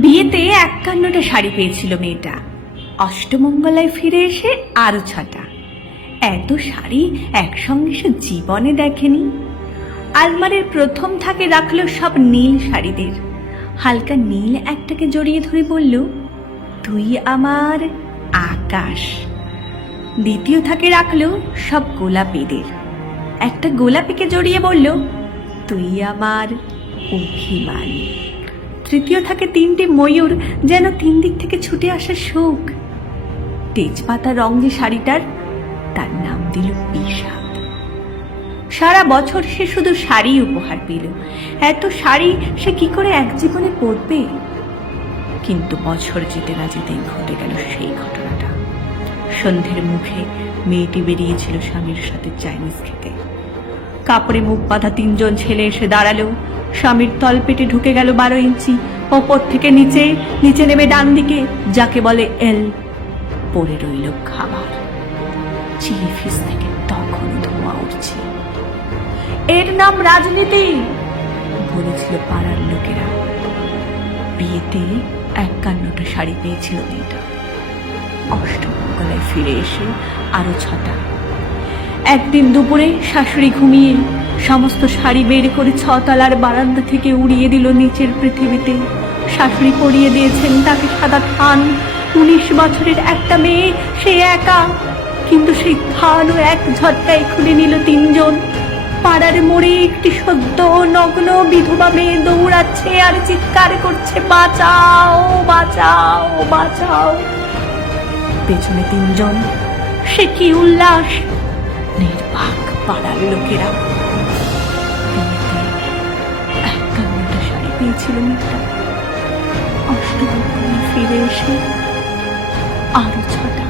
বিয়েতে 51টা শাড়ি পেয়েছিল মেয়েটা। অষ্টমঙ্গলায় ফিরে এসে আরো 6টা। এত শাড়ি একসঙ্গে সে জীবনে দেখেনি। আলমারির প্রথম থাকে রাখলো সব নীল শাড়িদের। হালকা নীল একটাকে জড়িয়ে ধরে বলল, তুই আমার আকাশ। দ্বিতীয় থাকে রাখলো সব গোলাপিদের। একটা গোলাপিকে জড়িয়ে বলল, তুই আমার অভিমান। তৃতীয় থাকে 3টে ময়ূর, যেন 3 দিক থেকে ছুটে আসা সুখ। তেজপাতা রং যে শাড়িটার, তার নাম দিল বিষাদ। সারা বছর সে শুধু শাড়ি উপহার পেল। এত শাড়ি সে কি করে এক জীবনে পরবে? কিন্তু বছর যেতে না যেতেই ঘটে গেল সেই ঘটনাটা। সন্ধ্যের মুখে মেয়েটি বেরিয়েছিল স্বামীর সাথে চাইনিজ খেতে। কাপড়ে মুখ বাঁধা 3জন ছেলে এসে দাঁড়ালো। স্বামীর তলপেটে ঢুকে গেল 12 ইঞ্চি। ওপর থেকে নিচে, নিচে নেমে ডান দিকে, যাকে বলে এল। পড়ে রইল খাবার। চিলি ফিস থেকে তখন ধোঁয়া উঠছে। এর নাম রাজনীতি, বলেছিল পাড়ার লোকেরা। বিয়েতে 51টা শাড়ি পেয়েছিল মেয়েটা। অষ্টমঙ্গলায় ফিরে এসে আরো 6টা। একদিন দুপুরে শাশুড়ি ঘুমিয়ে সমস্ত শাড়ি বের করে 6তলার বারান্দা থেকে উড়িয়ে দিল নিচের পৃথিবীতে। শাশুড়ি পরিয়ে দিয়েছেন তাকে সাদা থান। 19 বছরের একটা মেয়ে, সে একা। কিন্তু সেই থানও এক ঝটকায় খুলে নিল 3জন। পাড়ার মোড়ে একটি সদ্য নগ্ন বিধবা মেয়ে দৌড়াচ্ছে আর চিৎকার করছে, বাঁচাও বাঁচাও বাঁচাও। পেছনে 3জন। সে কি উল্লাস! নির্বাক পাড়ার লোকেরা। 51টা শাড়ি পেয়েছিল মেয়েটা। অষ্টমঙ্গলায় ফিরে এসে আরো 6টা।